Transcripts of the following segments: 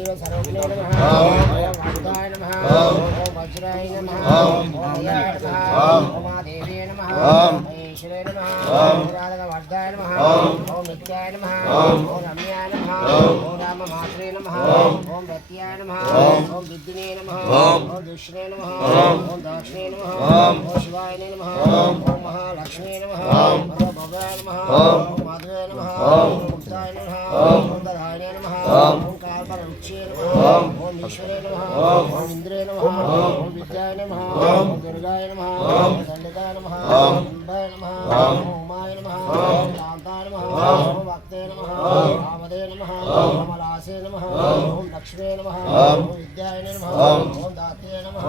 सर्वज्ञाय नमः ओम अद्भुताय नमः ओम वज्राय नमः ओम दयाय नमः ओम महादेवी नमः ओम ऐश्वर्याय नमः ओम राधकवर्धाय नमः ओम नित्याय नमः ओम रम्याय नमः ओम राममात्रे नमः ओम रत्याय नमः ओम विद्युने नमः ओम दुष्णे नमः ओम दाक्षिणे नमः ओम शिवाय नमः ओम महालक्ष्मी नमः ओम भवाय नमः ओम माधवाय नमः ओम मुक्ताय नमः ओम दधाय नमः ओम कालपरुक्षे नमः ओम ईश्वरे नमः ओम इंद्रे नमः ओम विद्याय नमः ओम दुर्गाय नमः ओम दंडकाय नमः ओम अंबाय नमः ओम उमाय नमः ओम शांताय नमः ओम भक्ते नमः ओम रामदे नमः ओम कमलासे नमः ओम लक्ष्मे नमः ओम विद्याय नमः ओम दाते नमः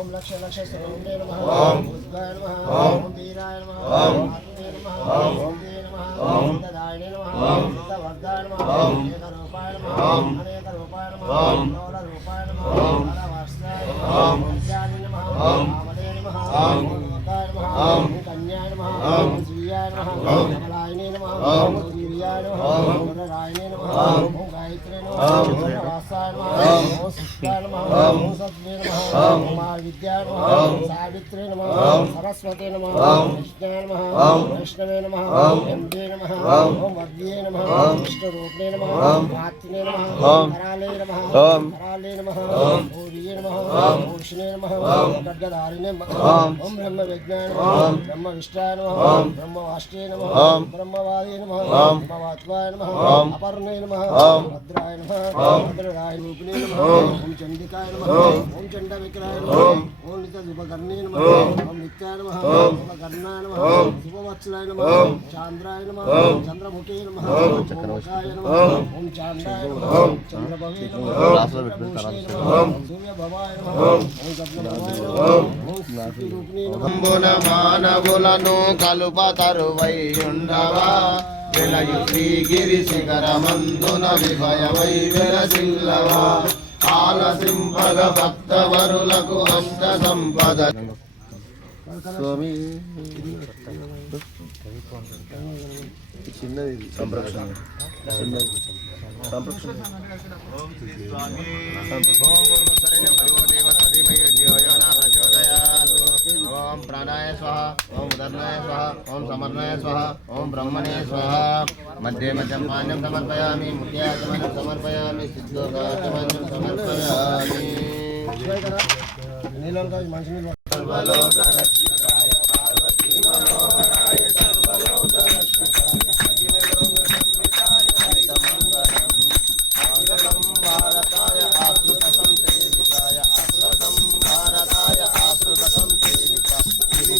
ओम लक्ष स्वरूपे नमः ओम बुद्धाय नमः ओम वीराय नमः ओम आत्मे नमः ओम दे नमः ओम ददाय नमः ओम वर्धाय नमः ओम एकरूपाय नमः ओम अनेक रूपाय नमः ओम नौर रूपाय नमः ओम अनवास्याय नमः ओम विद्याय नमः ओम आमदे नमः ओम लोकाय नमः ओम कन्याय नमः ओम श्रीयाय नमः ओम कमलायने नमः ओम वीर्याय नमः ओम रायने नमः ओम गायत्रे नमः ओम वासाय नमः ओम सुष्टाय नमः ओम सद्मे नमः ओम विद्याय नमः ओम सावित्रे नमः ओम सरस्वती नमः ओम कृष्णाय नमः ओम वैष्णवे नमः ओम एम्बे नमः ओम वर्गे नमः ओम विष्णुरूपणे नमः ओम मातृने नमः ओम कराले नमः ओम कराले नमः ओम भूरिये नमः ओम भूषणे नमः ओम खड्गधारिणे नमः ओम ब्रह्म विज्ञान नमः ओम ब्रह्म विष्टाय नमः ओम ब्रह्मवाष्टे नमः ओम ब्रह्मवादे नमः ओम ब्रह्मवात्वाय नमः ओम अपर्णे नमः ओम भद्राय नमः ओम भद्रराय रूपिणे नमः ओम चंडिकाय नमः ओम चंडविक्राय नमः ओम नित्यदुपकर्णे नमः ओम नित्याय नमः ओम उपकर्णाय नमः ओम शुभवत्सलाय नमः ओम चांद्राय नमः ओम चंद्रमुखे नमः ओम चंद्रमुखाय नमः ओम चांडाय नमः ओम चंद्रभवे नमः ओम सूर्यभवाय नमः ओम गगनभवाय नमः ओम सूर्यरूपिणे नमः అంబున మానవులను కలుపతరువై ఉండవా వెలయు శ్రీగిరి శిఖరమందున విభయమై వెలసిల్లవా ఆలసింపగ భక్తవరులకు అష్ట సంపద స్వామి చిన్నది సంరక్షణ ओम प्राणाय स्वाहा ओम उदरणाय स्वाहा ओम समर्णाय स्वाहा ओम ब्रह्मणे स्वाहा मध्ये मध्यम पान्यं समर्पयामि मुख्याचमनं समर्पयामि सिद्धोकाचमनं समर्पयामि सर्वलोकरक्षकाय पार्वती मनोहराय सर्वलोकरक्षकाय भारताय आश्रित संसेविताय आश्रितं भारताय आश्रित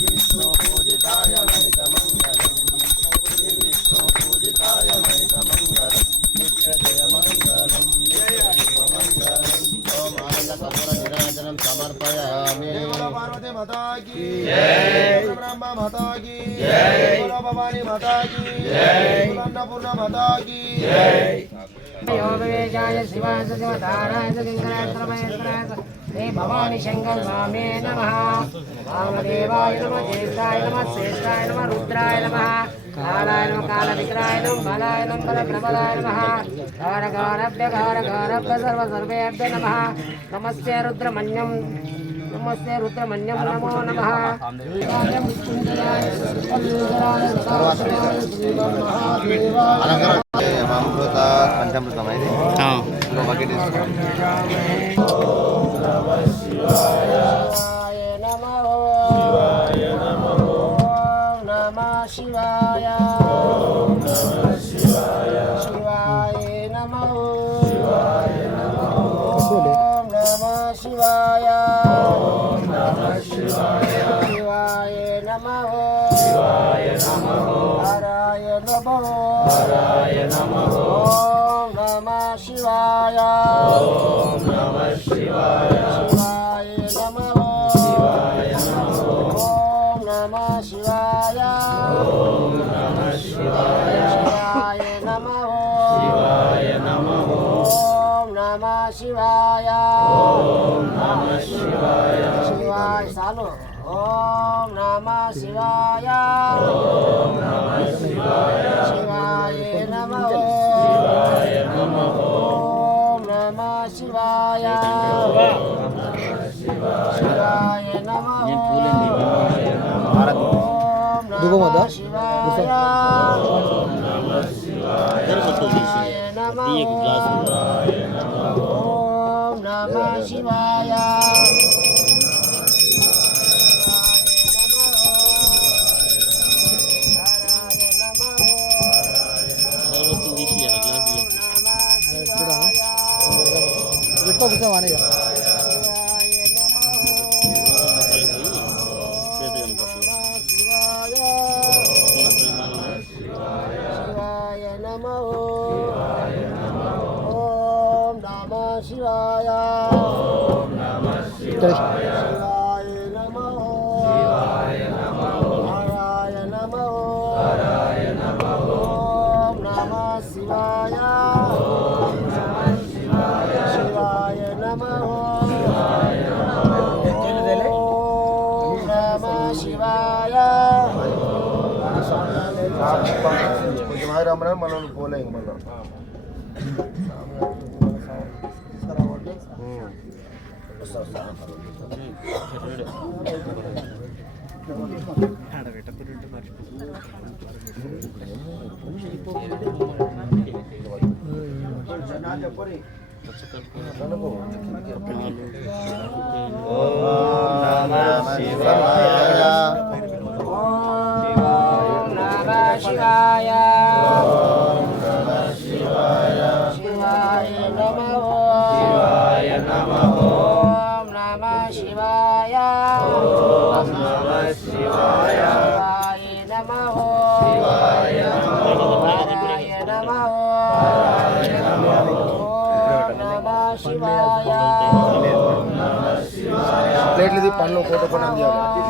विष्णु पूजिताय महितमङ्गलम् विष्णु पूजिताय महितमङ्गलम् नित्य जय मङ्गलम् मंगलम् ओम आनंदकपूर निराजनं समर्पयामि पार्वती माता की जय ब्रह्मा माता की जय भवानी माता की जय अन्नपूर्णा माता की जय योगेशाय शिवाय सदेवताराय सदिंकराय हे भवानी शंकर स्वामी नमः वामदेवाय नमः ज्येष्ठाय नमः श्रेष्ठाय नमः रुद्राय नमः कालाय नमः कालविक्राय नमः बलाय नमः बलप्रबलाय नमः घोरघोरभ्य सर्वसर्वेभ्य नमः नमस्ते रुद्रमन्यं नमो नमः అమృత పంచామృతం ఇది బకెట్ శివాయ శివాయ నమః శివాయ శివాయ నమః హరాయ నమః ఓం నమః శివాయ శివాయ నమః ఓం నమః శివాయ శివాయ నమః ఓం నమః శివాయ శివాయ చాలు ఓం నమః శివాయ శివాయ నమః ఓం నమః నమః శివాయ శివాయ నమః ఓం నమః శివాయ శివాయ నమః ఓం నమః శివాయ శివాయ నమః ఓం నమః శివాయ శివాయ నమః హరాయ నమః ఓం నమః శివాయ శివాయ నమః ఓం నమః శివాయ కొంచెం ఆగిరమ్మని మనం పోలే ఇంక మనం ఓం నమః శివాయ శివాయ శివాయ నమః శివాయ నమః ఓం నమః శివాయ శివాయ నమః శివాయ నమః ఓం నమః శివాయ ప్లేట్లది పనులు కోట పని చేపట్టి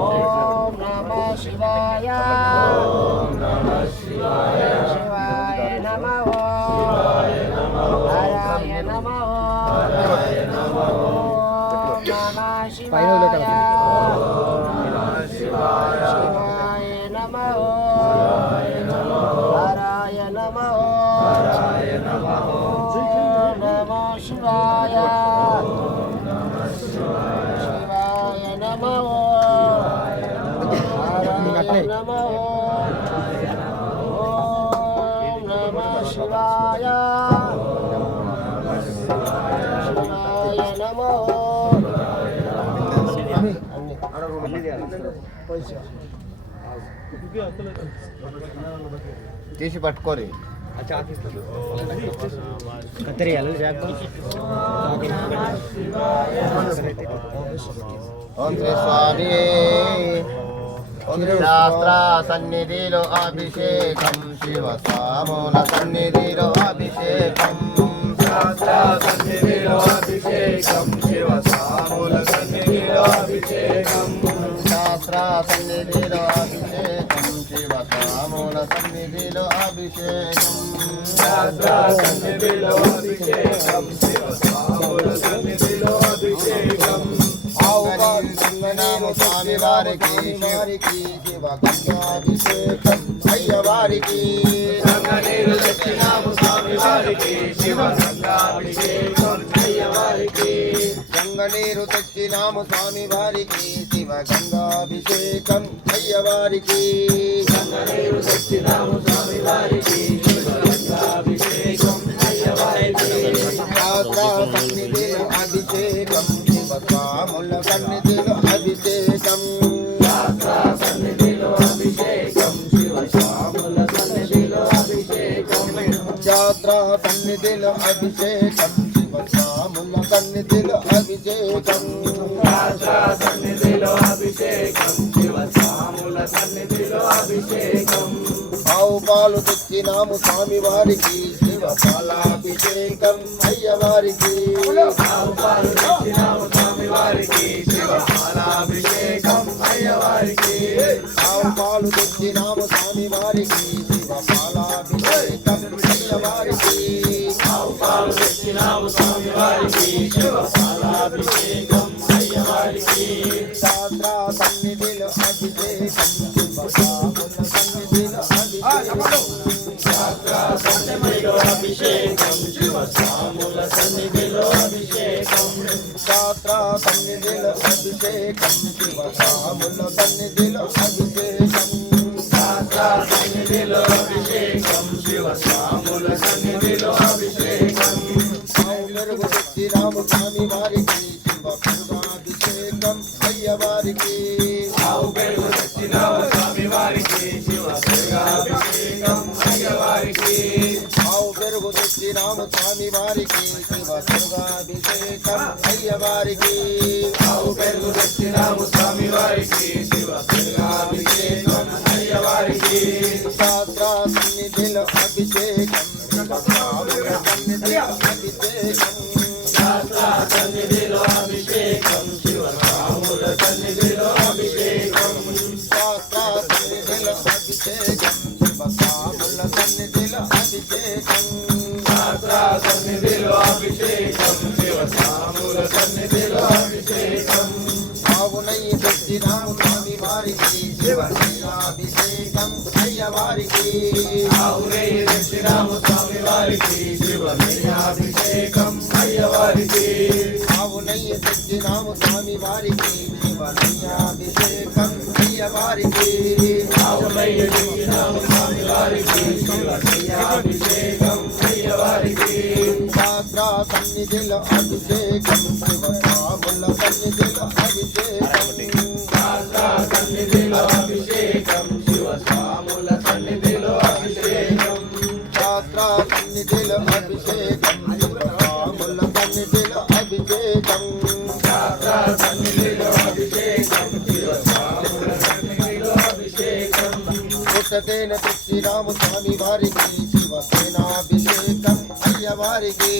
ఓం నమః శివాయ శివాయ నమః హరాయ నమః ఓం నమః శివాయ శివాయ నమః హరాయ నమః ఓం నమః శివాయ శివాయ నమః హరాయ నమః ఓం నమః శివాయ శివాయ నమః తీసి పట్టుకోరి ఓం శ్రీ స్వామి శాస్త్ర సన్నిధిలో అభిషేకం శివ సామూల సన్నిధిలో అభిషేకం శాస్త్ర సన్నిధిలో అభిషేకం శివ సామూల సన్నిధిలో అభిషేకం శాస్త్ర సన్నిధిలో అభిషేకం శివ సామూల సన్నిధిలో అభిషేకం శాస్త్ర సన్నిధిలో అభిషేకం శివ సామూల సన్నిధిలో అభిషేకం గంగనామ స్వామి వారికి శివ గంగాభిషేకం అయ్యవారికి గంగనీరు తెచ్చినామ స్వామి వారికి శివ గంగాభిషేకం అయ్యవారికి గంగనీరు తెచ్చినామ స్వామి వారికి శివ గంగాభిషేకం అయ్యవారికి గంగనీరు తెచ్చినామ స్వామి వారికి శివ గంగాభిషేకం అయ్యవారికి సన్నిధిలో అభిషేకం స్వాముల సన్నిధిలో అభిషేకం సన్నిధిలో అభిషేకం శివ స్వాముల సన్నిధిలో అభిషేకం యాత్ర సన్నిధిలో అభిషేకం శివ స్వాముల సన్నిధిలో అభిషేకం సన్నిధిలో అభిషేకం శివ స్వాముల సన్నిధిలో అభిషేకం ఆవు పాలు తెచ్చినాము స్వామి వారికి శివ పాలాభిషేకం అయ్యవారికి ఆవు పాలు తెచ్చినాము స్వామి వారికి శివ పాలాభిషేకం అయ్యవారికి ఆవు పాలు తెచ్చినాము స్వామి వారికి శివ పాలాభిషేకం అయ్యవారికి ఆవు పాలు తెచ్చినాము స్వామి వారికి శివ పాలాభిషేకం అయ్యవారికి శాస్త్ర సన్నిధిలో అభిషేకం శివ స్వాముల సన్నిధిలో అభిషేకం శాస్త్ర సన్నిధిలో సన్నిధిలో అభిషేకం శివ స్వాముల సన్నిధిలో అభిషేకం శాస్త్ర సన్నిధిలో అభిషేకం శివ స్వాముల సన్నిధిలో అభిషేకం శాస్త్ర సన్నిధిలో అభిషేకం శివ స్వాముల సన్నిధిలో అభిషేకం మెరుగు శక్తి రాము స్వామి వారికి శివ పూర్వాభిషేకం అయ్యవారికి ఆవు పెరుగు సత్యనామ స్వామి వారికి శివ పూర్వాభిషేకం అయ్యవారికి ఆవు పెరుగు శక్తి రాము స్వామి వారికి శివ పూర్వాభిషేకం అయ్యవారికి ఆవు పెరుగు సత్యనామ స్వామి వారికి శివ పూర్వాభిషేకం అయ్యవారికి శాస్త్ర సన్నిధిలో అభిషేకం శివ స్వాముల సన్నిధిలో అభిషేకం శాస్త్ర సన్నిధిలో అభిషేకం శివ స్వాముల సన్నిధిలో అభిషేకం శాస్త్ర సన్నిధిలో అభిషేకం శివ స్వాముల సన్నిధిలో అభిషేకం శాస్త్ర సన్నిధిలో అభిషేకం శివ స్వాముల సన్నిధిలో అభిషేకం ఆవునయ్యి తెచ్చినాము స్వామి వారికి శివ అభిషేకం అయ్యవారికి ఆవునే దక్షిణాము స్వామి వారికి శివ అభిషేకం అయ్యవారికి ఆవునయ్యి తెచ్చినాము స్వామి వారికి శివ అభిషేకం అయ్యవారికి ఆవునే దక్షిణాము స్వామి వారికి శివ అభిషేకం అయ్యవారికి శాస్త్ర సన్నిధిలో అభిషేకం శివ స్వాముల సన్నిధిలో అభిషేకం శాస్త్ర సన్నిధిలో అభిషేకం శివ స్వాముల సన్నిధిలో అభిషేకం శాస్త్ర సన్నిధిలో అభిషేకం శివ స్వాముల సన్నిధిలో అభిషేకం శాస్త్ర సన్నిధిలో అభిషేకం శివ స్వాముల సన్నిధిలో అభిషేకం పుట్టతేన శ్రీరాము స్వామి వారికి శివ సేనాభిషేకం అయ్యవారికి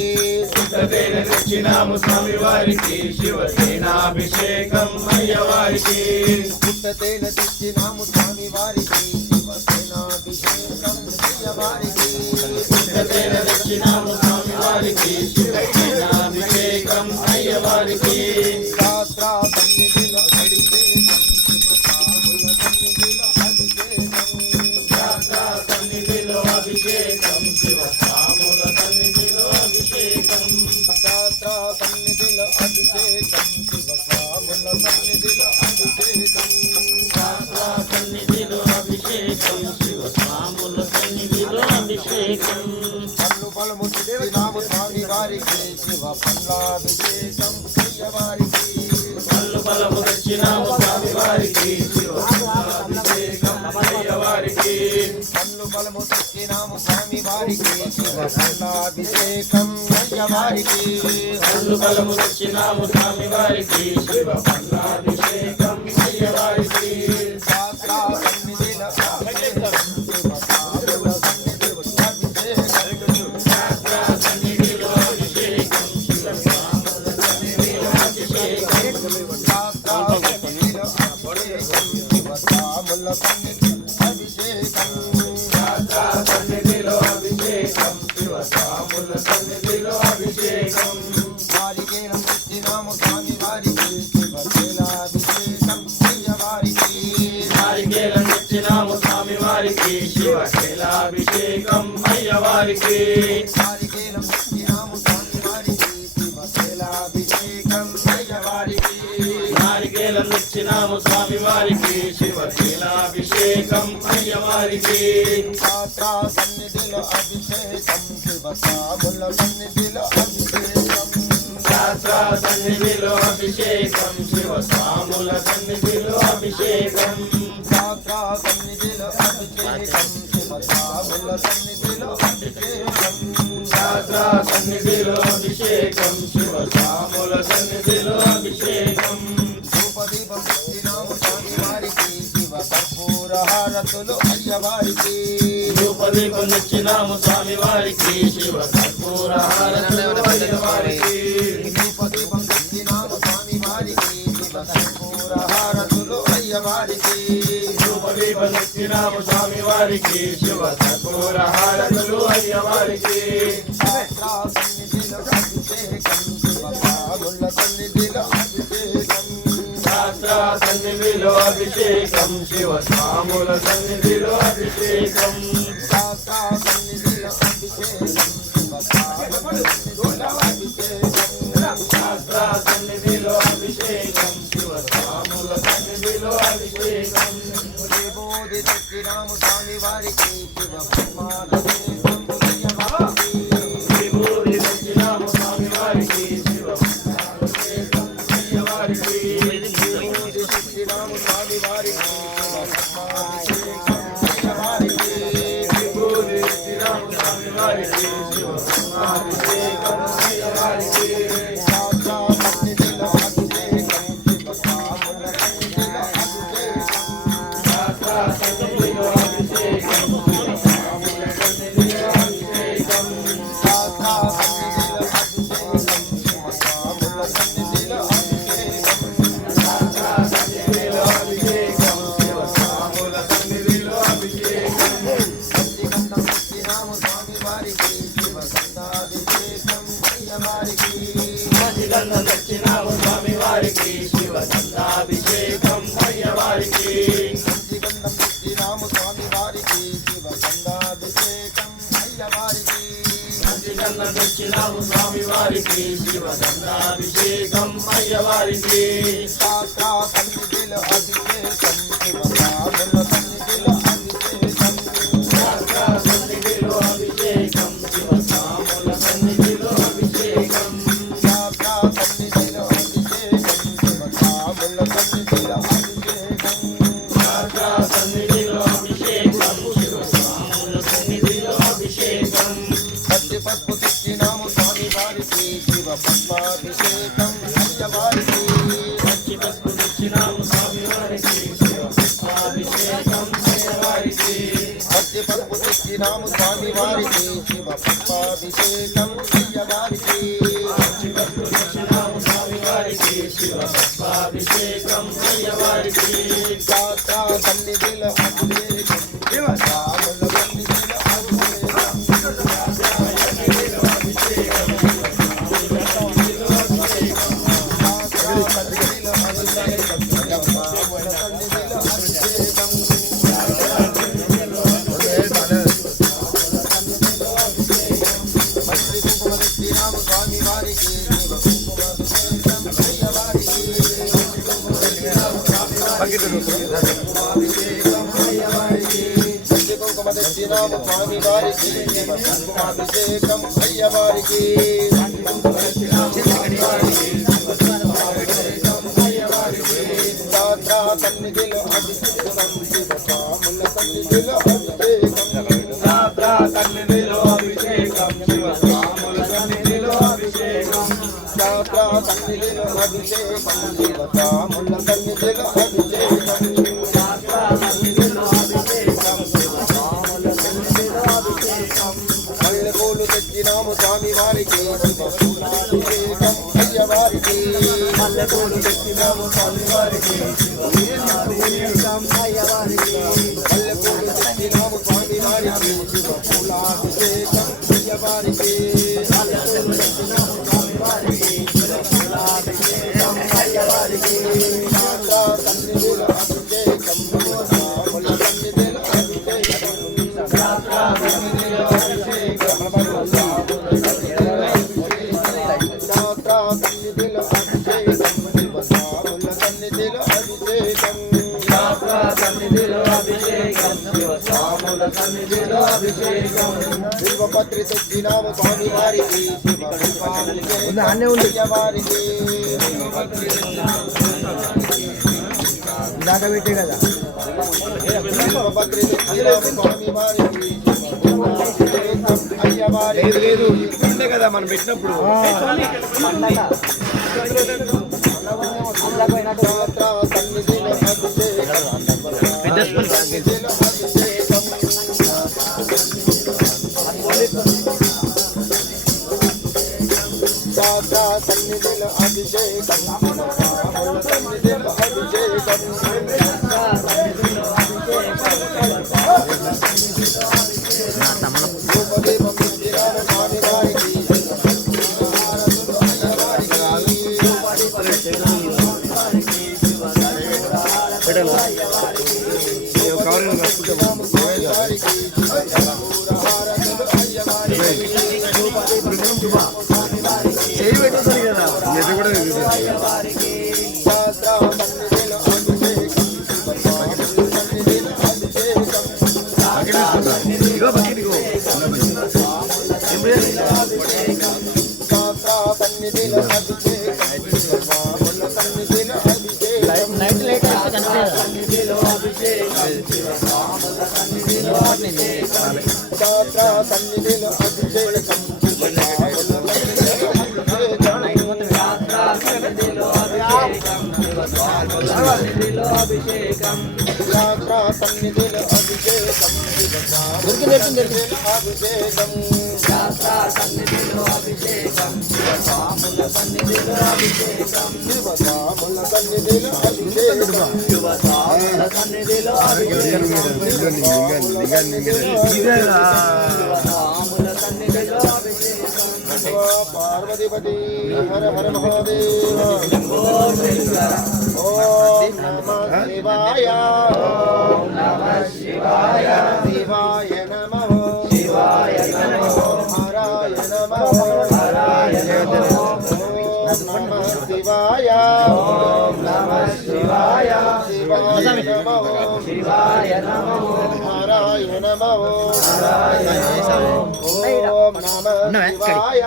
పుట్టతేన దక్షిణాము స్వామి వారికి శివ సేనాభిషేకం అయ్యవారికి పుట్టతేన శ్రీరాము స్వామి వారికి శివ సేనాభిషేకం అయ్యవారికి పుట్టతేన దక్షిణాము స్వామి వారికి శివ సేనాభిషేకం అయ్యవారికి శాస్త్ర సన్నిధిలో అభిషేకం శివ స్వాముల సన్నిధిలో అభిషేకం శాస్త్ర సన్నిధిలో అభిషేకం శివ స్వాముల సన్నిధిలో అభిషేకం శాస్త్ర సన్నిధిలో అభిషేకం శివ స్వాముల సన్నిధిలో అభిషేకం శాస్త్ర సన్నిధిలో అభిషేకం శివ స్వాముల సన్నిధిలో అభిషేకం పన్ను బలము శ్రీరాము స్వామి వారికి శివ పల్లాభిషేకం అయ్యవారికి పల్లు బలము దక్షిణాము స్వామి వారికి శివ అభిషేకం అయ్యవారికి పన్ను బలము శ్రీరాము స్వామి వారికి శివ పల్లాభిషేకం అయ్యవారికి పల్లు బలము దక్షిణాము స్వామి వారికి శివ పల్లాభిషేకం అయ్యవారికి శాస్త్ర సన్నిధిలో అభిషేకం శివ స్వాముల సన్నిధిలో అభిషేకం శాస్త్ర సన్నిధిలో అభిషేకం శివ స్వాముల సన్నిధిలో అభిషేకం శాస్త్ర సన్నిధిలో అభిషేకం శివ స్వాముల సన్నిధిలో అభిషేకం శాస్త్ర సన్నిధిలో అభిషేకం శివ స్వాముల సన్నిధిలో అభిషేకం వారికేలం శ్రీరాము స్వామి వారికి శివ శైలాభిషేకం అయ్యవారికి నారికేలం దక్షిణాము స్వామి వారికి శివ శైలాభిషేకం అయ్యవారికి వారికేలం శ్రీరాము స్వామి వారికి శివ శైలాభిషేకం అయ్యవారికి నారికేలం దక్షిణాము స్వామి వారికి శివ శైలాభిషేకం అయ్యవారికి శాస్త్ర సన్నిధిలో అభిషేకం శివ స్వాముల సన్నిధిలో అభిషేకం శాస్త్ర సన్నిధిలో అభిషేకం శివ స్వాముల సన్నిధిలో అభిషేకం శాస్త్ర సన్నిధిలో అభిషేకం శివ స్వాముల సన్నిధిలో అభిషేకం శాస్త్ర సన్నిధిలో అభిషేకం శివ స్వాముల సన్నిధిలో అభిషేకం ధూపదీపం శ్రీరాము స్వామి వారికి శివ కర్పూర హారతులు అయ్యవారికి ధూపదీపం దక్షిణాము స్వామి వారికి శివ కర్పూర హారతులు అయ్యవారికి ధూపదీపం శ్రీరాము స్వామి వారికి శివ కర్పూర హారతులు అయ్యవారికి ధూపదీపం దక్షిణాము స్వామి వారికి శివ కర్పూర హారతులు అయ్యవారికి శాస్త్ర సన్నిధిలో అభిషేకం శివ స్వాముల సన్నిధిలో అభిషేకం శాస్త్ర సన్నిధిలో అభిషేకం శివ స్వాముల సన్నిధిలో అభిషేకం శాస్త్ర సన్నిధిలో అభిషేకం తెచ్చినాము స్వామి వారికి శివ బ్రహ్మాభిషేకం అయ్యవారికి విభూతి తెచ్చినాము స్వామి వారికి శివ అభిషేకం అయ్యవారికి విభూతి తెచ్చినాము స్వామి వారికి శివ బ్రహ్మాభిషేకం అయ్యవారికి విభూతి తెచ్చినాము స్వామి వారికి శివ అభిషేకం అయ్యవారికి సాక్షాత్ సన్నిధిలో అభిషేకం శివ స్వాముల సన్నిధిలో అభిషేకం సన్నిధిలో అభిషేకం స్వాముల సన్నిధిలో అభిషేకం సాక్షాత్ సన్నిధిలో అభిషేకం శివ స్వాముల సన్నిధిలో అభిషేకం సన్నిధిలో అభిషేకం శివ స్వాముల సన్నిధిలో అభిషేకం సత్యగంధం తెచ్చినాము స్వామి వారికి శివ గంధాభిషేకం అయ్యవారికి గంధం తెచ్చినాము స్వామి వారికి శివ గంధాభిషేకం అయ్యవారికి సత్యగంధం తెచ్చినాము స్వామి వారికి శివ గంధాభిషేకం అయ్యవారికి గంధం తెచ్చినాము స్వామి వారికి శివ గంధాభిషేకం అయ్యవారికి సాక్షాత్ సన్నిధిలో అభిషేకం శివ స్వాముల సన్నిధిలో అభిషేకం సన్నిధిలో అభిషేకం శివ స్వాముల సన్నిధిలో అభిషేకం సాక్షాత్ సన్నిధిలో అభిషేకం శివ స్వాముల సన్నిధిలో అభిషేకం సన్నిధిలో అభిషేకం శివ స్వాముల సన్నిధిలో అభిషేకం పసుపు తెచ్చినాము స్వామి వారికి శివ పద్మాభిషేకం అయ్యవారికి పచ్చి పసుపు తెచ్చినాము స్వామి వారికి శివ అభిషేకం అయ్యవారికి పసుపు తెచ్చినాము స్వామి వారికి శివ పద్మాభిషేకం అయ్యవారికి తెచ్చినాము స్వామి వారికి శివ అభిషేకం అయ్యవారికి సాక్షాత్ సన్నిధిలో అభిషేకం శివ స్వాముల సన్నిధిలో అభిషేకం సాక్షాత్ సన్నిధిలో అభిషేకం శివ స్వాముల సన్నిధిలో అభిషేకం మంచి కుంకుమ తెచ్చినాము స్వామి వారికి శివ కుంకుమాభిషేకం అయ్యవారికి మంచి కుంకుమ తెచ్చినాము స్వామి వారికి శివ కుంకుమాభిషేకం అయ్యవారికి సాక్షాత్ సన్నిధిలో అభిషేకం శివ స్వాముల సన్నిధిలో అభిషేకం సన్నిధిలో అభిషేకం శివ స్వాముల సన్నిధిలో అభిషేకం సాక్షాత్ సన్నిధిలో అభిషేకం శివ స్వాముల సన్నిధిలో అభిషేకం మల్లెపూలు తెచ్చినాము స్వామి వారికి శివ పూలాభిషేకం అయ్యవారికి మల్లెపూలు తెచ్చినాము స్వామి వారికి మల్లెపూలు తెచ్చినాము స్వామి వారికి శివ పూలాభిషేకం అయ్యవారికి సాక్షాత్ సన్నిధిలో అభిషేకం శివ స్వాముల సన్నిధిలో అభిషేకం సాక్షాత్ సన్నిధిలో అభిషేకం శివ స్వాముల సన్నిధిలో అభిషేకం సన్నిధిలో అభిషేకం శివ స్వాముల సన్నిధిలో అభిషేకం బిల్వపత్రి తెచ్చినాము స్వామి వారికి శివ బిల్వాభిషేకం అయ్యవారికి దాకా కదా బిల్వపత్రి తెచ్చినాము స్వామి వారికి శివ బిల్వాభిషేకం అయ్యవారికి లేదు ఇప్పుడే కదా మనం పెట్టినప్పుడు సాక్షాత్ సన్నిధిలో అభిషేకం సన్నిధిలో అభిషేకం సాక్షాత్ సన్నిధిలో అభిషేకం స్వాముల సన్నిధిలో అభిషేకం రూపదీపం ఇచ్చినాము స్వామి వారికి శాస్త్ర సన్నిధిలో అభిషేకం సన్నిధిలో అభిషేకం శివస్వాముల సన్నిధిలో అభిషేకం నైట్ లేట్ అయితే కనిపించదు. సన్నిధిలో అభిషేకం శివస్వాముల సన్నిధిలో అభిషేకం శాస్త్ర సన్నిధిలో అభిషేకం శివస్వాముల సన్నిధిలో అభిషేకం సన్నిధిలో అభిషేకం శాస్త్ర సన్నిధిలో అభిషేకం శివస్వాముల అభిషేకం శాస్త్ర సన్నిధిలో అభిషేకం శివస్వాముల సన్నిధిలో అభిషేకం శివస్వాముల సన్నిధిలో అభిషేకం శివస్వాముల సన్నిధిలో అభిషేకం శివస్వాముల సన్నిధిలో అభిషేకం పార్వతీపతి హర హర మహాదేవ ఓం శంకర ఓం నమః శివాయ ఓం నమః శివాయ శివాయ నమః శివాయ నమః హరాయ నమః హరాయ నమః ఓం నమః శివాయ ఓం నమః శివాయ శివాయ నమః శివాయ నమః హరాయ నమః హరాయ నమః ఓం నమః శివాయ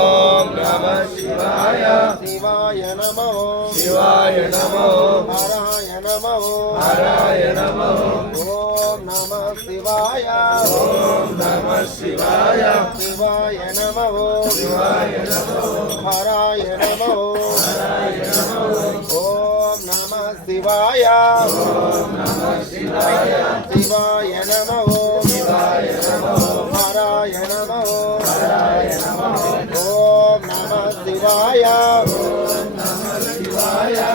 ఓం నమః శివాయ శివాయ నమః శివాయ నమః హరాయ నమః హరాయ నమః ఓం నమః శివాయ ఓం నమః శివాయ శివాయ నమః శివాయ నమః హరాయ నమః హరాయ నమః ఓం నమః శివాయ ఓం నమః శివాయ శివాయ నమః శివాయ నమః హరాయ నమః హరాయ నమః ఓం నమః శివాయ ఓం నమః శివాయ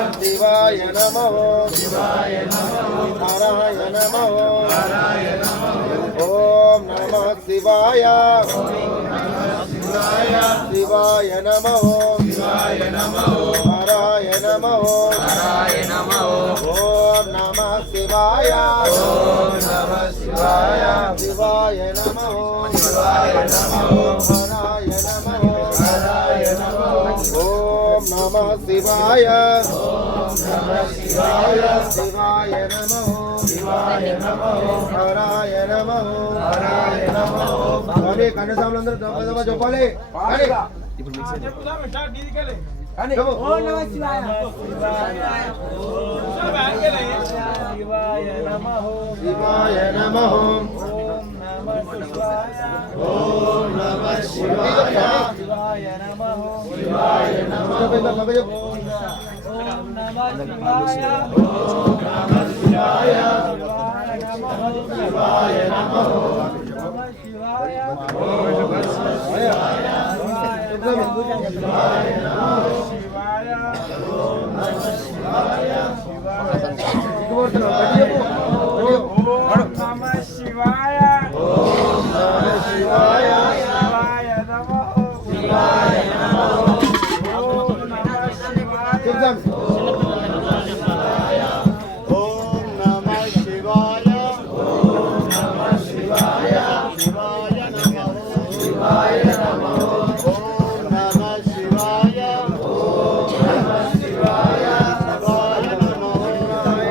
శివాయ నమః శివాయ నమః హరాయ నమః హరాయ నమః ఓం నమః శివాయ శివాయ నమః శివాయ నమః హరాయ నమః హరాయ నమః ఓం నమః శివాయ ఓం నమః శివాయ శివాయ నమః శివాయ నమః హరాయ నమః హరాయ నమః ఓం నమః శివాయ ఓం నమః శివాయ శివాయ నమః శివాయ నమః హరాయ నమః హరాయ నమః స్వామి కన్నసాములందరూ దొంగ చెప్పాలి కానీ కానీ ఓం నమః శివాయ. శివాయ నమః శివాయ నమః ఓం నమః శివాయ శివాయ నమః శివాయ నమః ఓం నమః శివాయ ఓం నమః శివాయ శివాయ నమః శివాయ నమః నమః శివాయ ఓం నమః శివాయ శివాయ నమః శివాయ ఓం నమః శివాయ శివాయ ఓం నమః శివాయ ఓం నమః శివాయ శివాయ నమః శివాయ నమః ఓం నమః శివాయ చెప్తాం ఓం నమః శివాయ ఓం నమః శివాయ శివాయ నమః శివాయ నమః ఓం నమః శివాయ ఓం నమః శివాయ శివాయ నమః ఓం నమః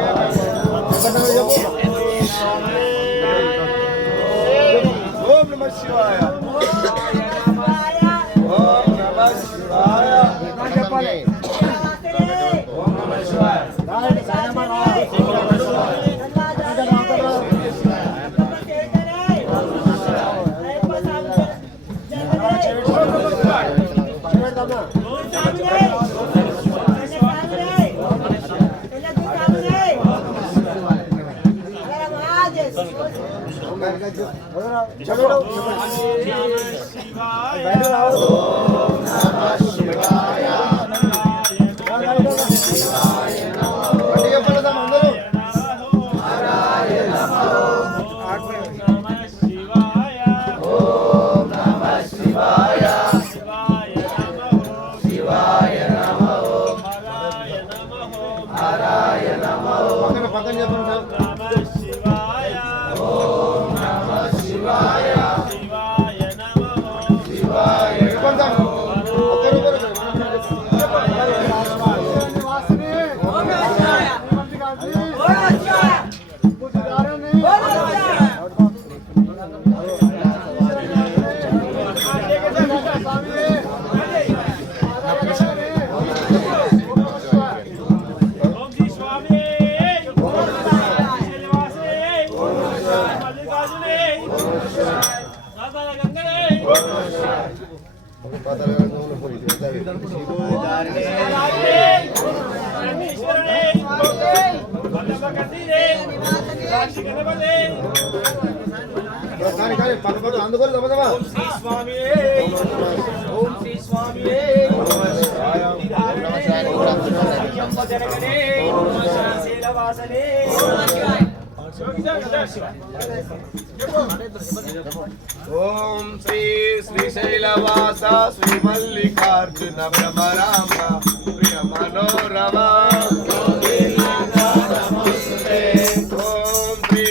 శివాయ ఓం నమః శివాయ చెప్పాలి ఓం నమః శివాయ చదువు బయట రావు బయట చెప్పాలి అందరూ పక్కన పక్కన చెప్పండి సార్. చెప్పండి సార్. కానీ పక్కపక్క అందుకొని దమదమా ఓం శ్రీ స్వామి ఓం శ్రీ శ్రీశైలవాస శ్రీ మల్లికార్జున భ్రమరామ ప్రియ మనోరమ ఓం శ్రీ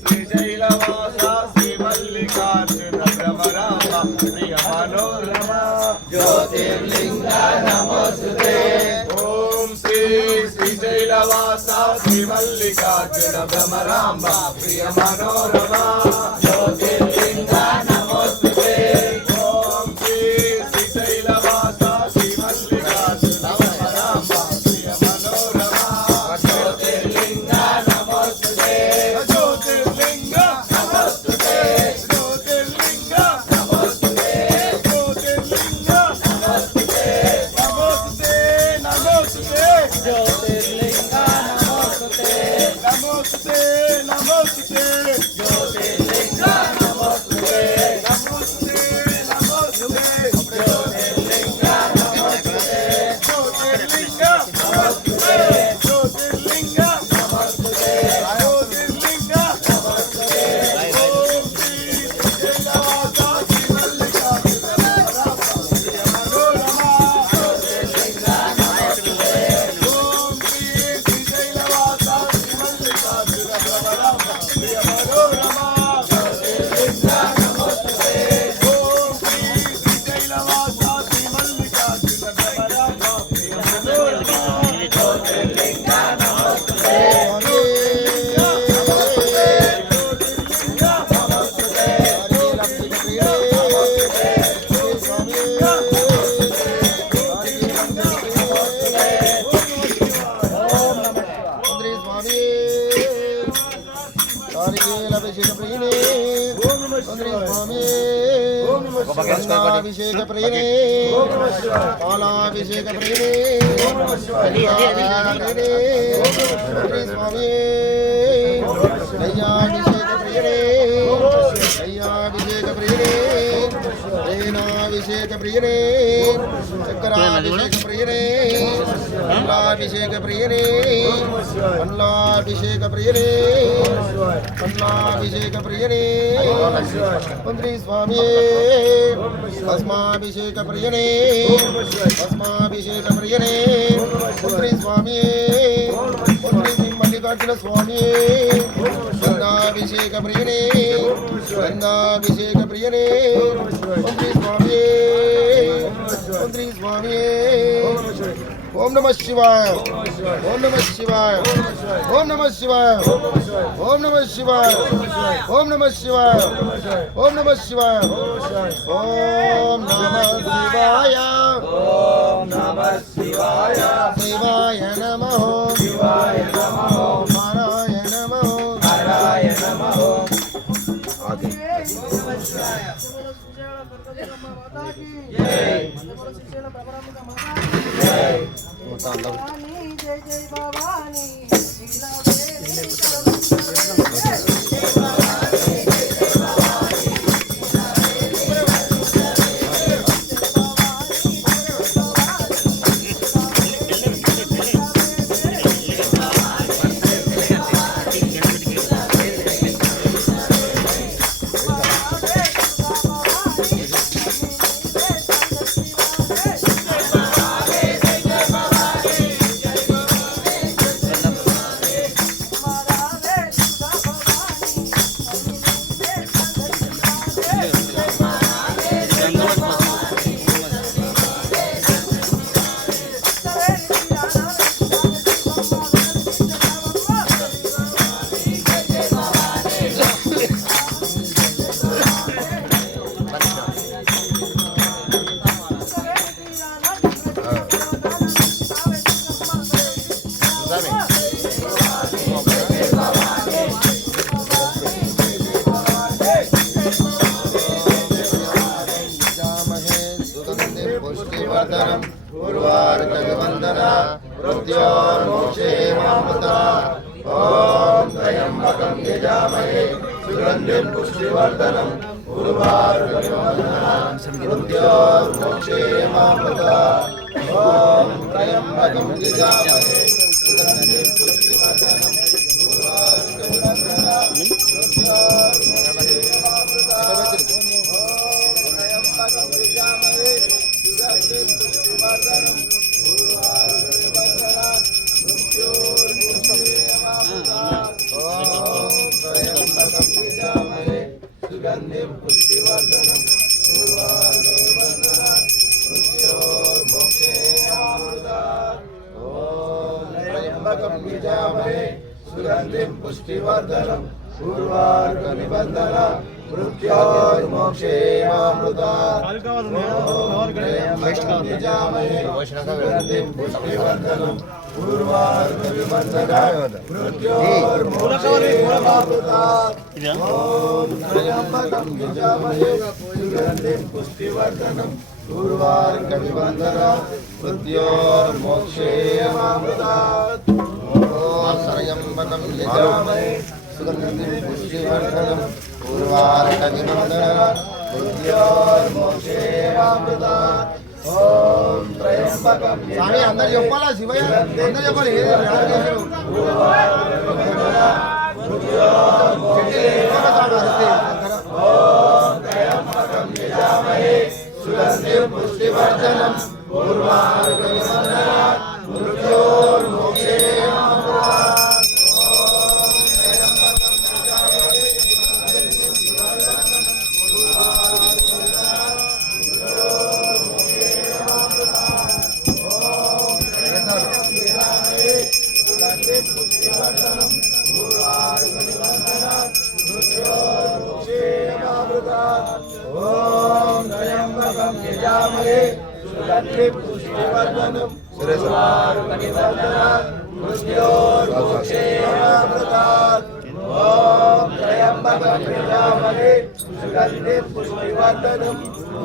శ్రీశైలవాస శ్రీ మల్లికార్జున భ్రమరామ ప్రియ మనోరమ జ్యోతిర్లింగ నమోస్తుతే ఓం శ్రీ శ్రీశైలవాస శ్రీ మల్లికార్జున భ్రమరామ ప్రియ మనోరమ జ్యోతిర్లింగ నమోస్తుతే ఓం శ్రీ శ్రీశైలవాస శ్రీ మల్లికార్జున భ్రమరామ ప్రియ మనోరమ జ్యోతిర్లింగ నమోస్తుతే జ్యోతిర్లింగ నమోస్తుతే జ్యోతిర్లింగ నమోస్తుతే జ్యోతిర్లింగ నమోస్తుతే నమోస్తుతే నమోస్తుతే జ్యోతిర్లింగ నమోస్తుతే నమోస్తుతే నమోస్తుతే జ్యోతిర్లింగ నమోస్తుతే నమోస్తుతే నమోస్తుతే జ్యోతిర్లింగ నమోస్తుతే జ్యోతిర్లింగ నమోస్తుతే జ్యోతిర్లింగ నమోస్తుతే జ్యోతిర్లింగ నమోస్తుతే ఓం శ్రీ శ్రీశైలవాస శ్రీ మల్లికార్జున భ్రమరామ ప్రియ మనోరమ జ్యోతిర్లింగ నమోస్తుతే ఓం శ్రీ శ్రీశైలవాస శ్రీ మల్లికార్జున భ్రమరామ ప్రియ మనోరమ జ్యోతిర్లింగ నమోస్తుతే ఓం శ్రీ శ్రీశైలవాస శ్రీ మల్లికార్జున భ్రమరామ ప్రియ మనోరమ జ్యోతిర్లింగ నమోస్తుతే అభిషేక ప్రియనే పాలాభిషేక ప్రియనే స్వామి దయ్యాభిషేక ప్రియనే దయ్యాభిషేక ప్రియనే రేణాభిషేక ప్రియనే చక్రాభిషేక ప్రియనే పండ్లాభిషేక ప్రియనే పండ్లాభిషేక ప్రియనే పండ్లాభిషేక ప్రియనే మంత్రి స్వామి భస్మాభిషేక ప్రియనే భస్మాభిషేక ప్రియనే మంత్రి స్వామి మంత్రి శ్రీ మల్లికార్జున స్వామి గంగాభిషేక ప్రియనే గంగాభిషేక ప్రియనే మంత్రి స్వామి మంత్రి స్వామి ఓం నమః శివాయ ఓం నమః శివాయ ఓం నమః శివాయ ఓం నమః శివాయ ఓం నమః శివాయ ఓం నమః శివాయ ఓం నమః శివాయ ఓం నమః శివాయ శివాయ నమః శివాయ నమః హరాయ నమః హరాయ నమః ఆది జై జై భవానీ पुष्टिवर्धनम् उर्वारुकविवन्दना मृत्योर्मोक्षे मामृता ॐ त्र्यम्बकं यजामहे सुगन्धिं पुष्टिवर्धनम् उर्वारुकविवन्दना मृत्योर्मोक्षे मामृता ॐ त्र्यम्बकं यजामहे सुगन्धिं पुष्टिवर्धनम् उर्वारुकविवन्दना सुगन्धिं पुष्टिवर्धनम् उर्वारुकविवन्दना मृत्योर्मोक्षे मामृता यजामहे सुगन्धिं पुष्टिवर्धनम् उर्वारुकविवन्दना मृत्योर्मोक्षे मामृता ॐ त्र्यम्बकं यजामहे सुगन्धिं पुष्टिवर्धनम् उर्वारुकविवन्दना मृत्योर्मोक्षे मामृता त्र्यम्बकं यजामहे सुगन्धिं पुष्टिवर्धनम् उर्वारुकविवन्दना मृत्योर्मोक्षे मामृता ॐ त्र्यम्बकं स्वामी अंदर చెప్పాలా శివయ్య अंदर చెప్పాలి त्र्यम्बकं यजामहे सुगन्धिं पुष्टिवर्धनम् उर्वारुकविवन्दना मृत्योर्मोक्षे मामृता सुगन्धिं पुष्टिवर्धनम् उर्वारुकविवन्दना मृत्योर्मोक्षे मामृता ॐ त्र्यम्बकं यजामहे सुगन्धिं पुष्टिवर्धनम्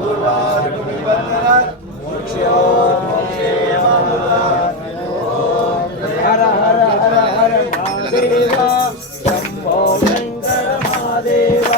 उर्वारुकविवन्दना मृत्योर्मोक्षे मामृता हर हर हर हर महादेव शम्भो शङ्कर महादेव